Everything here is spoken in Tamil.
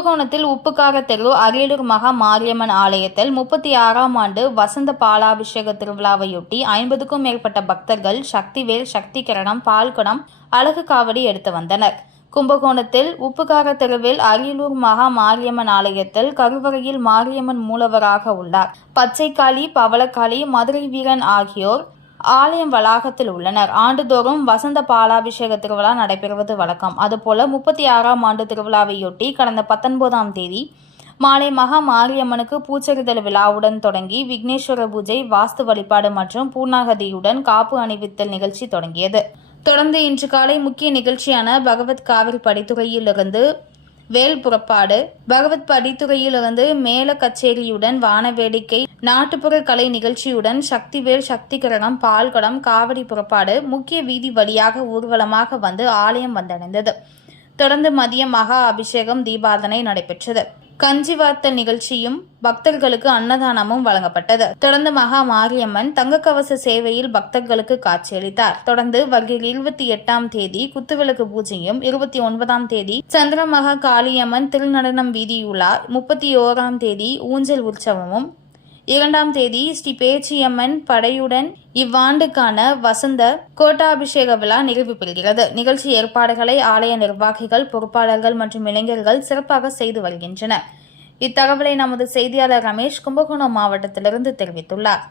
கும்பகோணத்தில் உப்புக்காரத்தெரு அரியலூர் மகா மாரியம்மன் ஆலயத்தில் முப்பத்தி ஆறாம் ஆண்டு வசந்த பாலாபிஷேக திருவிழாவையொட்டி ஐம்பதுக்கும் மேற்பட்ட பக்தர்கள் சக்திவேல் சக்தி கிரணம் பால்குடம் அழகு காவடி எடுத்து வந்தனர். கும்பகோணத்தில் உப்புக்கார தெருவில் அரியலூர் மகா மாரியம்மன் ஆலயத்தில் கருவறையில் மாரியம்மன் மூலவராக உள்ளார். பச்சைக்காளி பவளக்காளி மதுரை வீரன் ஆகியோர் ஆலயம் வளாகத்தில் உள்ளனர். ஆண்டுதோறும் வசந்த பாலாபிஷேக திருவிழா நடைபெறுவது வழக்கம். அதுபோல முப்பத்தி ஆறாம் ஆண்டு திருவிழாவையொட்டி கடந்த பத்தொன்பதாம் தேதி மாலை மகா மாரியம்மனுக்கு பூச்சரிதல் விழாவுடன் தொடங்கி விக்னேஸ்வர பூஜை வாஸ்து வழிபாடு மற்றும் பூர்ணாகதியுடன் காப்பு அணிவித்தல் நிகழ்ச்சி தொடங்கியது. தொடர்ந்து இன்று காலை முக்கிய நிகழ்ச்சியான பகவத் காவிரி படித்துறையிலிருந்து வேல் புறப்பாடு. பகவத் படித்துறையிலிருந்து மேல கச்சேரியுடன் வானவேடிக்கை நாட்டுப்புற கலை நிகழ்ச்சியுடன் சக்திவேல் சக்தி கிரகம் பால்குடம் காவடி புறப்பாடு முக்கிய வீதி வழியாக ஊர்வலமாக வந்து ஆலயம் வந்தடைந்தது. தொடர்ந்து மதியம் மகா அபிஷேகம் தீபாதனை நடைபெற்றது. கஞ்சி வார்த்தல் நிகழ்ச்சியும் பக்தர்களுக்கு அன்னதானமும் வழங்கப்பட்டது. தொடர்ந்து மகா மாரியம்மன் தங்கக்கவச சேவையில் பக்தர்களுக்கு காட்சியளித்தார். தொடர்ந்து வகையில் இருபத்தி எட்டாம் தேதி குத்துவிளக்கு பூஜையும் இருபத்தி ஒன்பதாம் தேதி சந்திரமகா காளியம்மன் திருநடனம் வீதியுலா முப்பத்தி ஓராம் தேதி ஊஞ்சல் உற்சவமும் இரண்டாம் தேதி ஸ்ரீ பேச்சியம்மன் படையுடன் இவ்வாண்டுக்கான வசந்த கோட்டாபிஷேக விழா நிறைவு பெறுகிறது. நிகழ்ச்சி ஏற்பாடுகளை ஆலய நிர்வாகிகள் பொறுப்பாளர்கள் மற்றும் இளைஞர்கள் சிறப்பாக செய்து வருகின்றனர். இத்தகவலை நமது செய்தியாளர் ரமேஷ் கும்பகோணம் மாவட்டத்திலிருந்து தெரிவித்துள்ளார்.